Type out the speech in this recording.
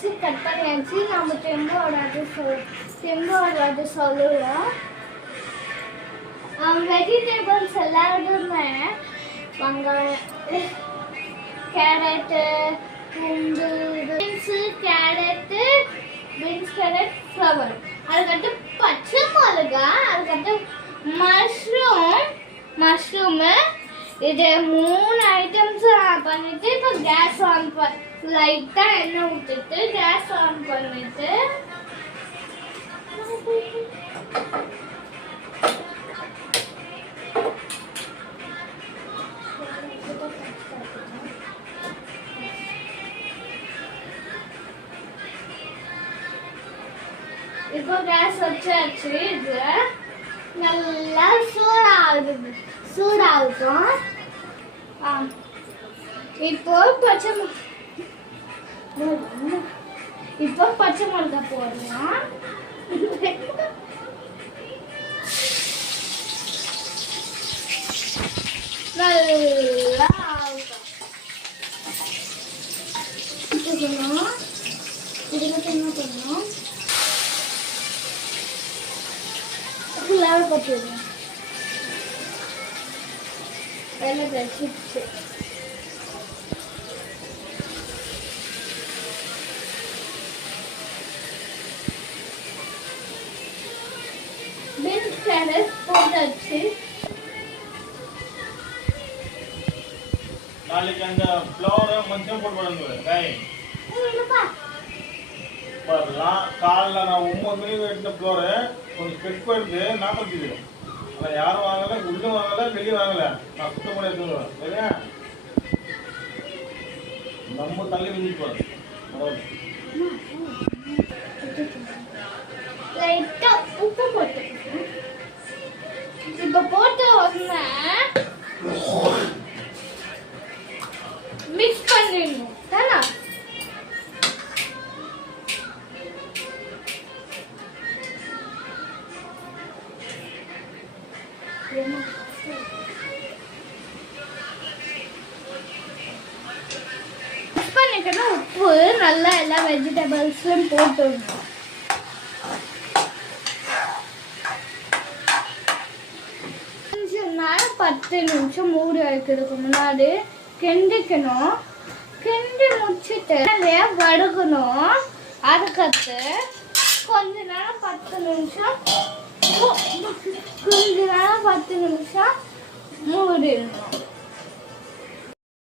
பண்ணியாச்சு கட் பண்ணியாச்சு. நம்ம செம்போட அது சொல்லுவோம். வெஜிடபிள்ஸ் எல்லாருமே வெங்காயம், கேரட்டு, பூண்டு, beans, carrot, beans, carrot, flower, அதுக்கடுத்து பச்சை மிளகா, அதுக்கடுத்து மஷ்ரூமு, இது 3 ஐட்டம்ஸ் பண்ணிட்டு இப்போ கேஸ் ஆன் லைட்டாக எண்ணெய் ஊற்றிட்டு கேஸ் ஆன் பண்ணிட்டு இப்போ கேஸ் வச்சாச்சு. இது நல்லா சூடாகும். இப்போ பச்சை மிளகாய் போடலாம். நல்லா ஆகணும். இதுக்கு என்ன பண்ணணும்? ஃபுல்லாக போட்டுருங்க. வெள்ளை சிப்ஸு பீன்ஸ் கேரட் போட்டாச்சு. நாளைக்கு அந்த ஃப்ளவர் மஞ்சள் போட்டு வரலாம். காலைல நான் 9 மணிக்கு எடுத்த ஃப்ளோரு கொஞ்சம் கெட் போயிருக்கு, நாற்பது. ஆனால் யாரும் வாங்கலை, உள்ளே வாங்கலை, வெளியே வாங்கலை. நான் சுத்தம் பண்ணி எடுத்துருவேன். சரியா? நம்ம தள்ளி விஞ்சிட்டு போகிறேன். உப்பு போட்டு இப்போ போட்டு ஒன்று மிக்ஸ் பண்ணிடணும் தானே? மிக்ஸ் பண்ணிக்கணும். உப்பு நல்லா எல்லா வெஜிடபிள்ஸும் போட்டுடணும். கொஞ்சம் நேரம் 10 நிமிஷம் மூடி வைக்கிறதுக்கு முன்னாடி கிண்டிக்கணும். கிண்டி முடிச்சுட்டு நிறையா வடுக்கணும். அதுக்கடுத்து கொஞ்ச நேரம் 10 நிமிஷம் மூடிடணும்.